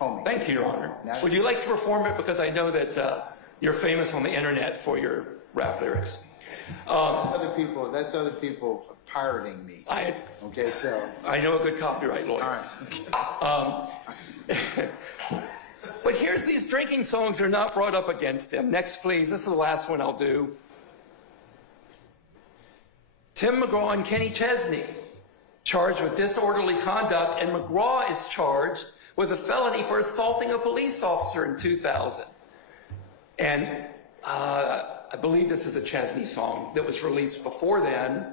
Homie. Thank you, Your Honor. Now, would you like to perform it? Because I know that you're famous on the internet for your rap lyrics. That's other people pirating me. Okay, so. I know a good copyright lawyer. All right. But here's these drinking songs are not brought up against him. Next, please. This is the last one I'll do. Tim McGraw and Kenny Chesney, charged with disorderly conduct, and McGraw is charged with a felony for assaulting a police officer in 2000. And I believe this is a Chesney song that was released before then.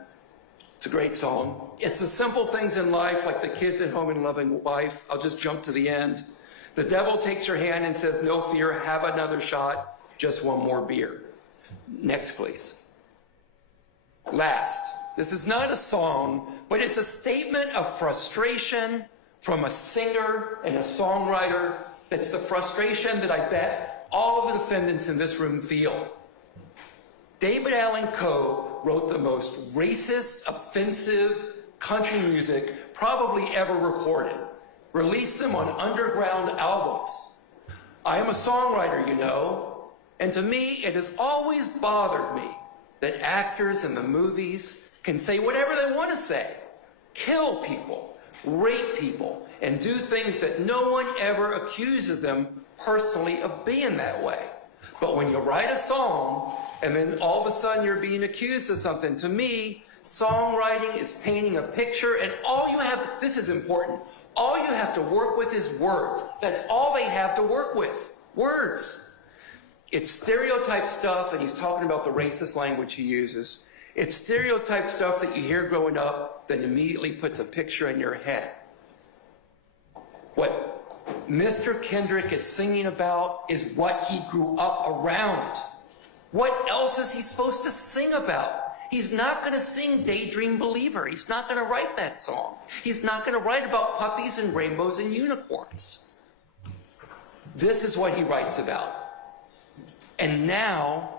It's a great song. It's the simple things in life, like the kids at home and loving wife. I'll just jump to the end. The devil takes your hand and says, no fear, have another shot, just one more beer. Next, please. Last. This is not a song, but it's a statement of frustration from a singer and a songwriter. That's the frustration that I bet all of the defendants in this room feel. David Allan Coe wrote the most racist, offensive country music probably ever recorded. Released them on underground albums. I am a songwriter, you know, and to me it has always bothered me that actors in the movies can say whatever they want to say, kill people, rape people, and do things that no one ever accuses them personally of being that way. But when you write a song and then all of a sudden you're being accused of something, to me, songwriting is painting a picture, and all you have, this is important, all you have to work with is words. That's all they have to work with, words. It's stereotype stuff, and he's talking about the racist language he uses. It's stereotype stuff that you hear growing up that immediately puts a picture in your head. What Mr. Kendrick is singing about is what he grew up around. What else is he supposed to sing about? He's not going to sing Daydream Believer. He's not going to write that song. He's not going to write about puppies and rainbows and unicorns. This is what he writes about. And now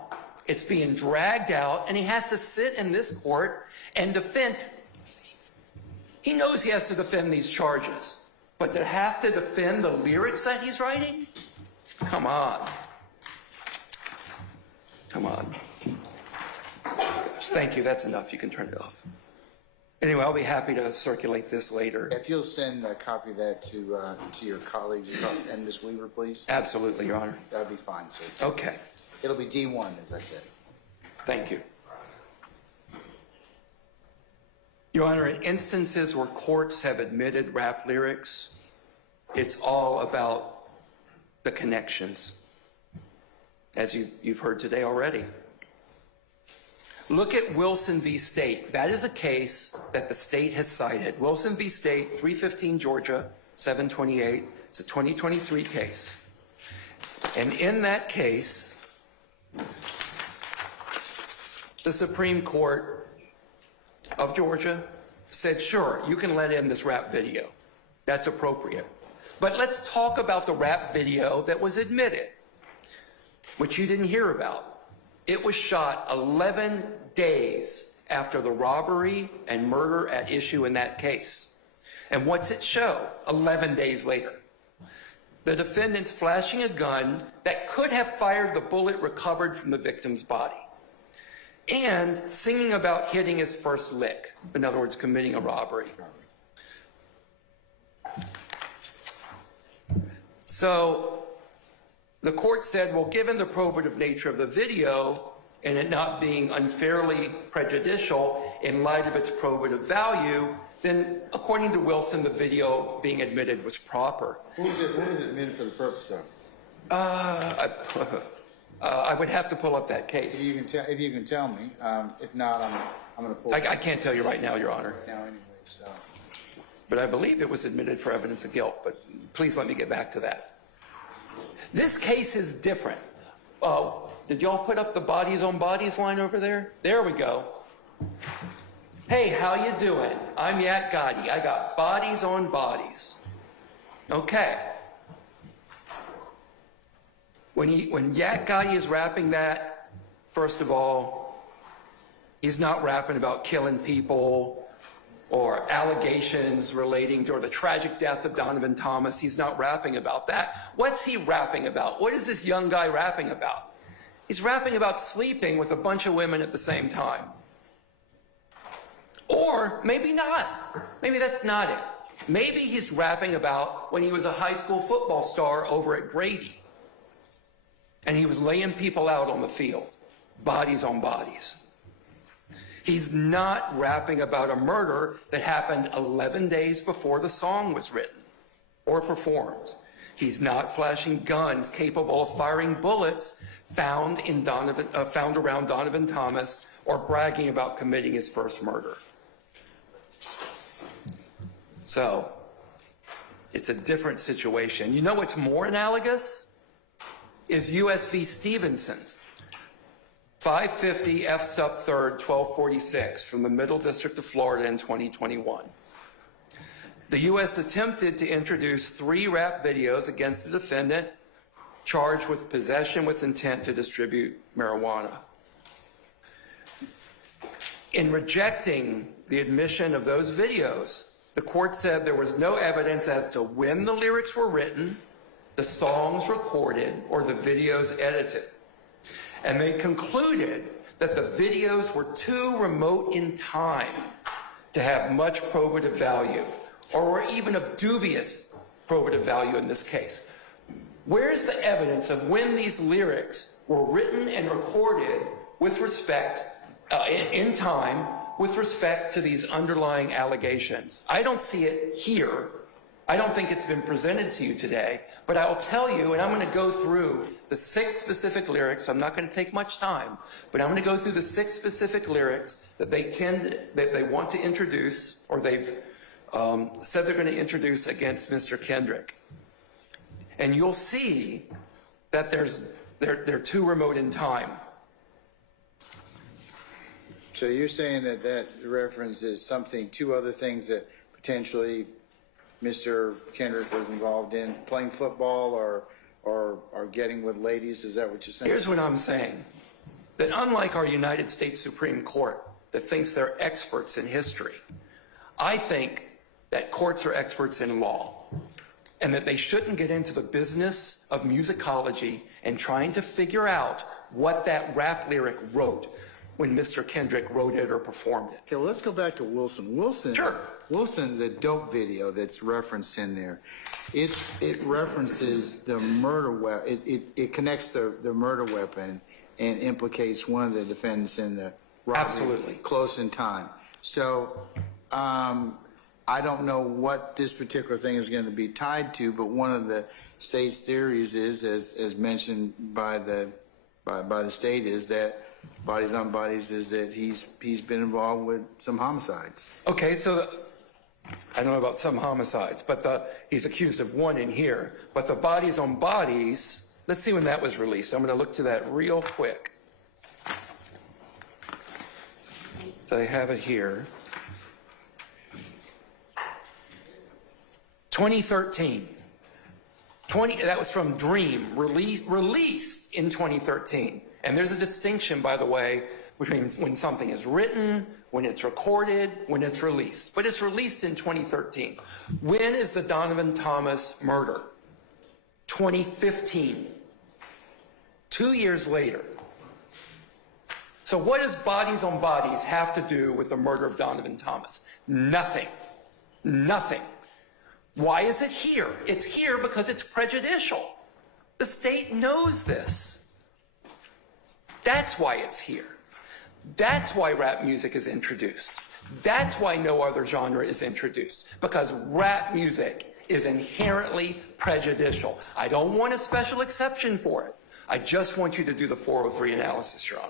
it's being dragged out, and he has to sit in this court and defend. He knows he has to defend these charges, but to have to defend the lyrics that he's writing? Come on. Come on. Gosh, thank you. That's enough. You can turn it off. Anyway, I'll be happy to circulate this later. If you'll send a copy of that to your colleagues and Ms. Weaver, please. Absolutely, Your Honor. That would be fine, sir. Okay. It'll be D1, as I said. Thank you. Your Honor, in instances where courts have admitted rap lyrics, it's all about the connections, as you've heard today already. Look at Wilson v. State. That is a case that the state has cited. Wilson v. State, 315 Georgia, 728. It's a 2023 case. And in that case, the Supreme Court of Georgia said, sure, you can let in this rap video. That's appropriate. But let's talk about the rap video that was admitted, which you didn't hear about. It was shot 11 days after the robbery and murder at issue in that case. And what's it show 11 days later? The defendant's flashing a gun that could have fired the bullet recovered from the victim's body, and singing about hitting his first lick, in other words, committing a robbery. So the court said, well, given the probative nature of the video and it not being unfairly prejudicial in light of its probative value, then according to Wilson, the video being admitted was proper. What was it admitted for the purpose of? I would have to pull up that case. If you can tell me. If not, I'm going to pull. I can't tell you right now, Your Honor. Now, anyway, so. But I believe it was admitted for evidence of guilt. But please let me get back to that. This case is different. Did y'all put up the bodies on bodies line over there? There we go. Hey, how you doing? I'm Yak Gotti. I got bodies on bodies. Okay. When Yak Gotti is rapping that, first of all, he's not rapping about killing people or allegations relating to or the tragic death of Donovan Thomas. He's not rapping about that. What's he rapping about? What is this young guy rapping about? He's rapping about sleeping with a bunch of women at the same time. Or maybe not. Maybe that's not it. Maybe he's rapping about when he was a high school football star over at Grady. And he was laying people out on the field, bodies on bodies. He's not rapping about a murder that happened 11 days before the song was written or performed. He's not flashing guns capable of firing bullets found around Donovan Thomas or bragging about committing his first murder. So, it's a different situation. You know what's more analogous? Is U.S. v. Stevenson's. 550 F sub 3rd 1246 from the Middle District of Florida in 2021. The U.S. attempted to introduce 3 rap videos against the defendant charged with possession with intent to distribute marijuana. In rejecting the admission of those videos, the court said there was no evidence as to when the lyrics were written, the songs recorded, or the videos edited. And they concluded that the videos were too remote in time to have much probative value, or were even of dubious probative value in this case. Where's the evidence of when these lyrics were written and recorded with respect, in time, with respect to these underlying allegations? I don't see it here. I don't think it's been presented to you today, but I will tell you, and I'm going to go through the 6 specific lyrics. I'm not going to take much time, but I'm going to go through the 6 specific lyrics that they want to introduce, or they've said they're going to introduce against Mr. Kendrick. And you'll see that they're too remote in time. So you're saying that that reference is something, 2 other things that potentially Mr. Kendrick was involved in, playing football or getting with ladies? Is that what you're saying? Here's what I'm saying. That unlike our United States Supreme Court that thinks they're experts in history, I think that courts are experts in law, and that they shouldn't get into the business of musicology and trying to figure out what that rap lyric wrote when Mr. Kendrick wrote it or performed it. Okay, well, let's go back to Wilson. Sure. Wilson, the dope video that's referenced in there, it references the murder weapon. It connects the murder weapon and implicates one of the defendants in the robbery. Absolutely. Close in time. So I don't know what this particular thing is going to be tied to, but one of the state's theories is, as mentioned by the state, is that bodies on bodies is that he's been involved with some homicides. Okay, so I don't know about some homicides, but he's accused of one in here. But the bodies on bodies, let's see when that was released. I'm going to look to that real quick. So I have it here. 2013. That was from Dream, released in 2013. And there's a distinction, by the way, between when something is written, when it's recorded, when it's released. But it's released in 2013. When is the Donovan Thomas murder? 2015. 2 years later. So what does Bodies on Bodies have to do with the murder of Donovan Thomas? Nothing. Nothing. Why is it here? It's here because it's prejudicial. The state knows this. That's why it's here. That's why rap music is introduced. That's why no other genre is introduced, because rap music is inherently prejudicial. I don't want a special exception for it. I just want you to do the 403 analysis, Your Honor.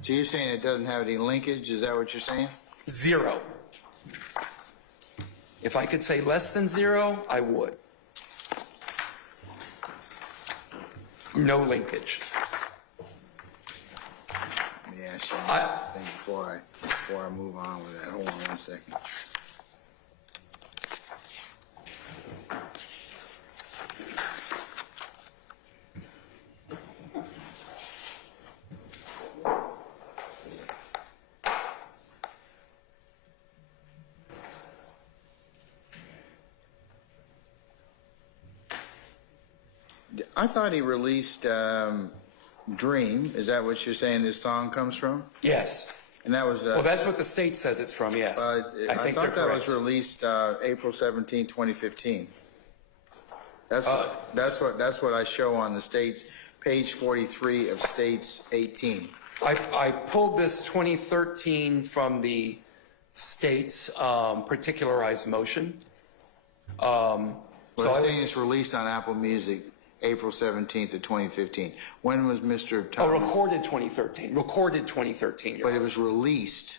So you're saying it doesn't have any linkage? Is that what you're saying? 0. If I could say less than 0, I would. No linkage. Yeah, sure. I think before I move on with that, hold on 1 second. I thought he released Dream. Is that what you're saying this song comes from? Yes. And that was... Well, that's what the state says it's from, yes. I think thought they're that was correct. released April 17, 2015. That's what I show on the state's page 43 of states 18. I pulled this 2013 from the state's particularized motion. Well, it's saying it's released on Apple Music April 17th of 2015. When was Mr. Thomas? recorded 2013. Recorded 2013. But it was released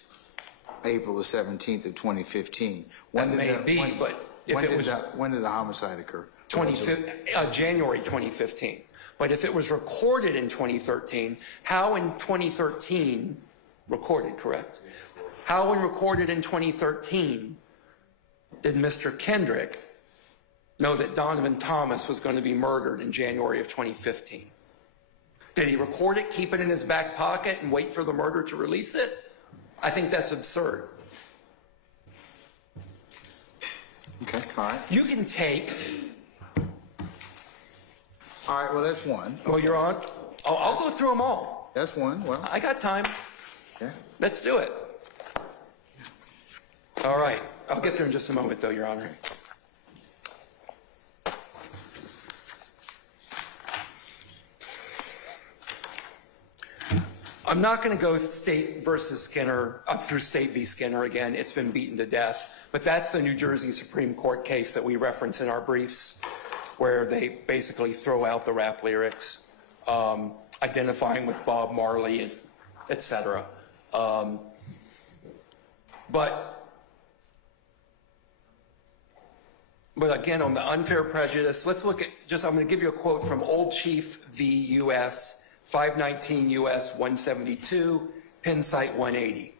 April the 17th of 2015. That may be, but if it was... When did the homicide occur? January 2015. But if it was recorded in 2013, how in 2013, recorded, correct? How when recorded in 2013 did Mr. Kendrick know that Donovan Thomas was going to be murdered in January of 2015? Did he record it, keep it in his back pocket, and wait for the murder to release it? I think that's absurd. Okay, all right. You can take... All right, well, that's one. Well, you're on. I'll go through them all. That's one. Well, I got time. okay. Let's do it. All right. I'll get there in just a moment, though, Your Honor. I'm not going to go State versus Skinner, up through State v. Skinner again. It's been beaten to death. But that's the New Jersey Supreme Court case that we reference in our briefs, where they basically throw out the rap lyrics, identifying with Bob Marley, et cetera. But again, on the unfair prejudice, let's look at I'm going to give you a quote from Old Chief v. U.S., 519 U.S. 172, Penn site 180.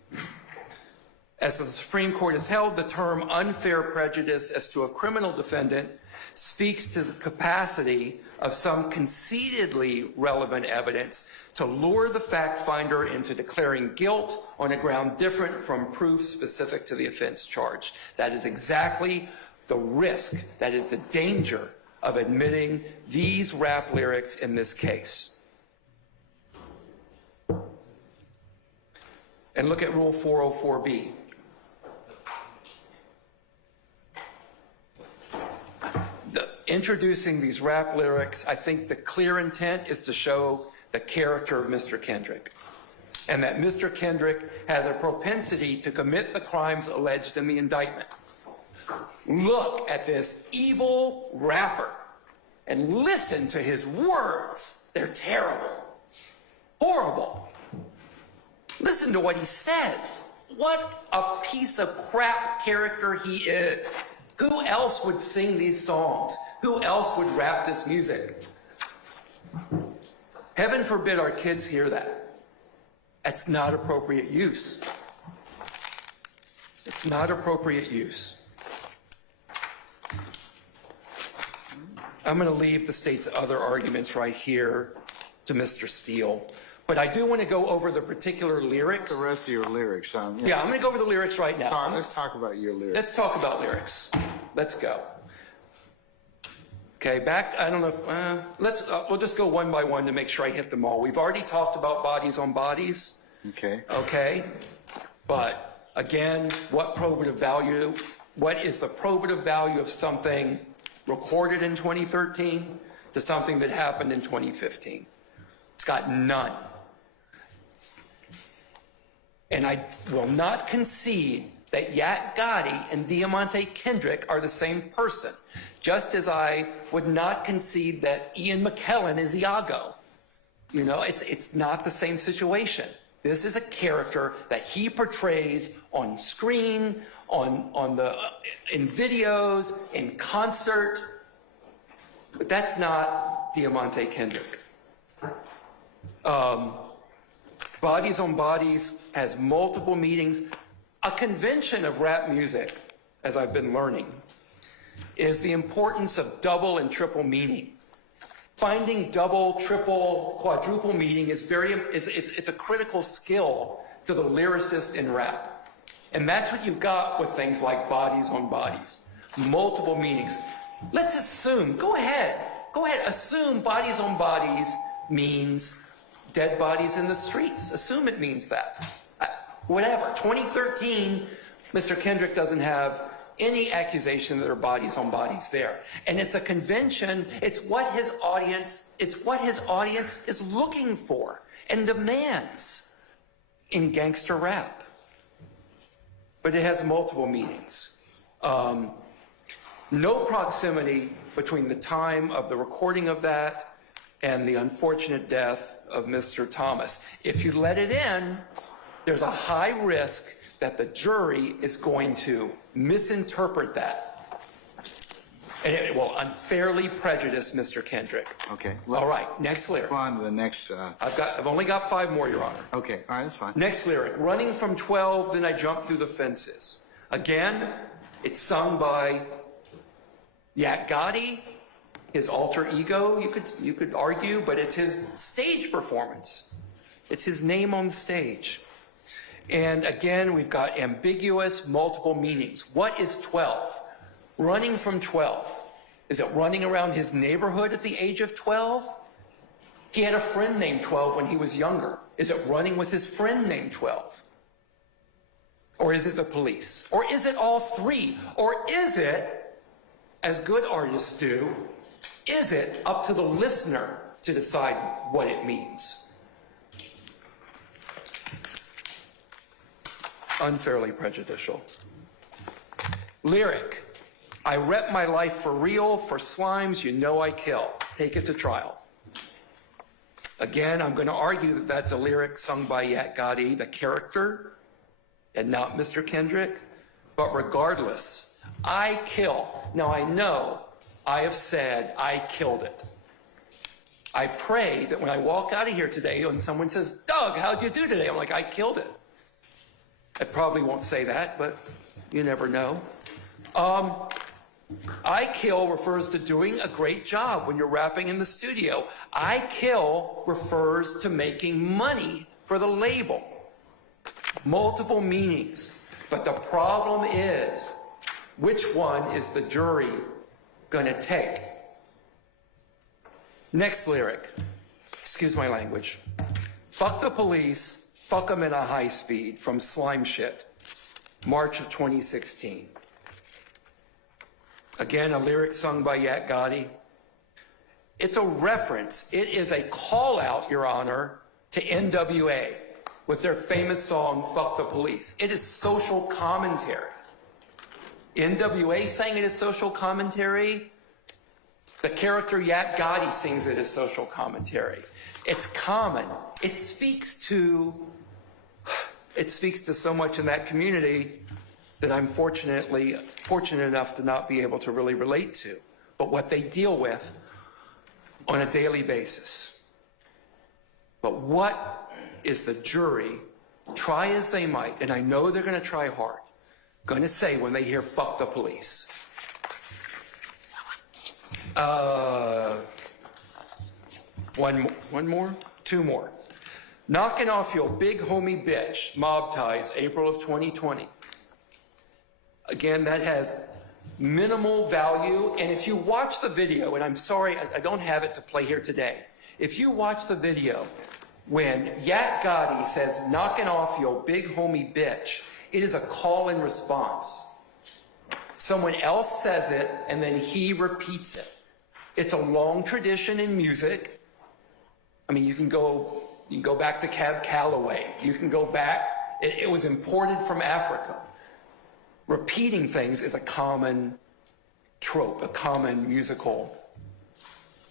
As the Supreme Court has held, the term unfair prejudice as to a criminal defendant speaks to the capacity of some concededly relevant evidence to lure the fact finder into declaring guilt on a ground different from proof specific to the offense charged. That is exactly the risk, that is the danger of admitting these rap lyrics in this case. And look at Rule 404B. Introducing these rap lyrics, I think the clear intent is to show the character of Mr. Kendrick, and that Mr. Kendrick has a propensity to commit the crimes alleged in the indictment. Look at this evil rapper and listen to his words. They're terrible, horrible. Listen to what he says. What a piece of crap character he is. Who else would sing these songs? Who else would rap this music? Heaven forbid our kids hear that. That's not appropriate use. It's not appropriate use. I'm going to leave the state's other arguments right here to Mr. Steele. But I do want to go over the particular lyrics. The rest of your lyrics. Yeah, I'm going to go over the lyrics right now. All right, let's talk about your lyrics. Let's talk about lyrics. Let's go. Okay, back, I don't know if, we'll just go one by one to make sure I hit them all. We've already talked about bodies on bodies. Okay. Okay, but again, what is the probative value of something recorded in 2013 to something that happened in 2015? It's got none. And I will not concede that Yak Gotti and Diamante Kendrick are the same person, just as I would not concede that Ian McKellen is Iago. You know, it's not the same situation. This is a character that he portrays on screen, in videos, in concert, but that's not Diamante Kendrick. Bodies on Bodies has multiple meanings. A convention of rap music, as I've been learning, is the importance of double and triple meaning. Finding double, triple, quadruple meaning is it's a critical skill to the lyricist in rap. And that's what you've got with things like Bodies on Bodies. Multiple meanings. Let's assume, go ahead, Go ahead, assume bodies on bodies means dead bodies in the streets. Assume it means that. Whatever. 2013, Mr. Kendrick doesn't have any accusation that there are bodies on bodies there. And it's a convention, it's what his audience is looking for and demands in gangster rap. But it has multiple meanings. No proximity between the time of the recording of that and the unfortunate death of Mr. Thomas. If you let it in, there's a high risk that the jury is going to misinterpret that. And it will unfairly prejudice Mr. Kendrick. Okay. All right, next lyric. Move on to the next. I've only got 5 more, Your Honor. Okay, all right, that's fine. Next lyric, running from 12, then I jumped through the fences. Again, it's sung by Yak Gotti, his alter ego, you could argue, but it's his stage performance. It's his name on the stage. And again, we've got ambiguous, multiple meanings. What is 12? Running from 12. Is it running around his neighborhood at the age of 12? He had a friend named 12 when he was younger. Is it running with his friend named 12? Or is it the police? Or is it all three? Or is it, as good artists do, is it up to the listener to decide what it means? Unfairly prejudicial. Lyric, I rep my life for real, for slimes you know I kill. Take it to trial. Again, I'm going to argue that that's a lyric sung by Yak Gotti, the character, and not Mr. Kendrick. But regardless, I kill. Now I know I have said I killed it. I pray that when I walk out of here today and someone says, Doug, how'd you do today? I'm like, I killed it. I probably won't say that, but you never know. I kill refers to doing a great job when you're rapping in the studio. I kill refers to making money for the label. Multiple meanings. But the problem is, which one is the jury going to take? Next lyric. Excuse my language. Fuck the police, fuck them in a high speed from Slime Shit, March of 2016. Again, a lyric sung by Yak Gotti. It's a reference. It is a call out, Your Honor, to NWA with their famous song, Fuck the Police. It is social commentary. NWA saying it is social commentary. The character Yak Gotti sings it as social commentary. It's common. It speaks to so much in that community that I'm fortunate enough to not be able to really relate to, but what they deal with on a daily basis. But what is the jury, try as they might, and I know they're going to try hard, going to say when they hear fuck the police? One more? 2 more. Knocking off your big homie bitch, Mob Ties, April of 2020. Again, that has minimal value, and if you watch the video, and I'm sorry, I don't have it to play here today. If you watch the video, when Yak Gotti says, knocking off your big homie bitch, it is a call and response. Someone else says it, and then he repeats it. It's a long tradition in music. I mean, you can go back to Cab Calloway. You can go back, it was imported from Africa. Repeating things is a common trope, a common musical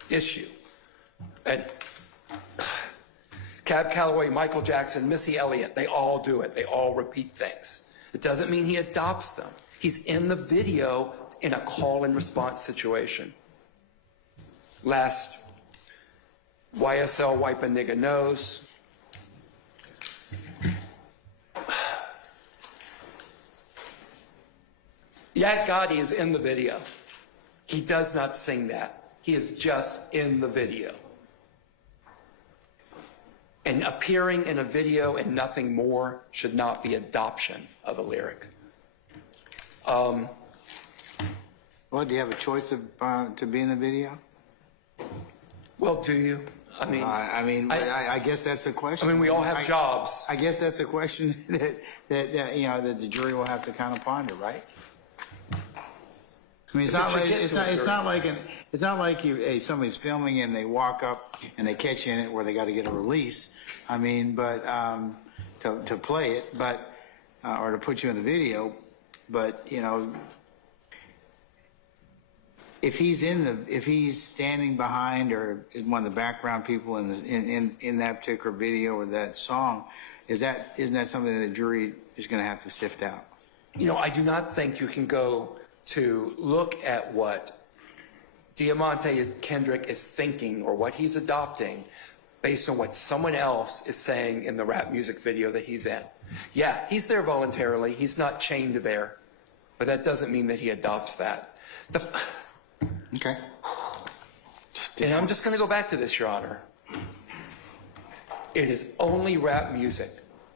issue. And Cab Calloway, Michael Jackson, Missy Elliott, they all do it. They all repeat things. It doesn't mean he adopts them. He's in the video in a call and response situation. Last, YSL Wipe a Nigga Nose. Yak Gotti is in the video. He does not sing that. He is just in the video. And appearing in a video and nothing more should not be adoption of a lyric. Well, do you have a choice to be in the video? Well, do you? I guess that's a question. I mean, we all have jobs. I guess that's a question that you know, that the jury will have to kind of ponder, right? I mean, it's not like somebody's filming and they walk up and they catch you in it where they got to get a release. I mean, but to play it, but or to put you in the video, but you know, if he's standing behind or is one of the background people in that particular video or that song, isn't that something that the jury is going to have to sift out? You know, I do not think you can go to look at what Kendrick is thinking or what he's adopting based on what someone else is saying in the rap music video that he's in. Yeah, he's there voluntarily. He's not chained there, but that doesn't mean that he adopts that. Okay. And I'm just going to go back to this, Your Honor. It is only rap music,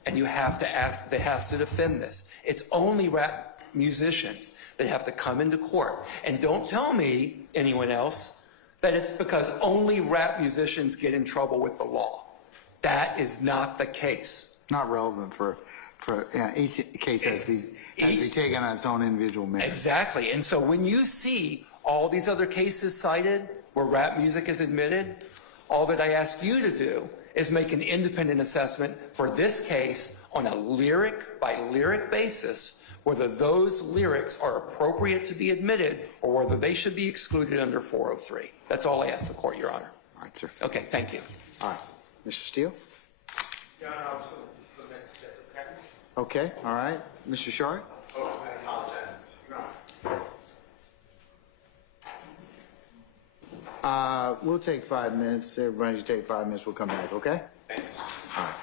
and you have to ask, that has to defend this. It's only rap musicians that have to come into court. And don't tell me, anyone else, that it's because only rap musicians get in trouble with the law. That is not the case. Not relevant for each case has to be taken on its own individual merit. Exactly. And so when you see all these other cases cited where rap music is admitted, all that I ask you to do is make an independent assessment for this case on a lyric by lyric basis, whether those lyrics are appropriate to be admitted or whether they should be excluded under 403. That's all I ask the court, Your Honor. All right, sir. Okay, thank you. All right. Mr. Steele? Your Honor, I was going to go next, if that's okay. Okay, all right. Mr. Short? Oh, I apologize, Your Honor. We'll take 5 minutes. Everybody should take 5 minutes. We'll come back, okay? Thanks. All right.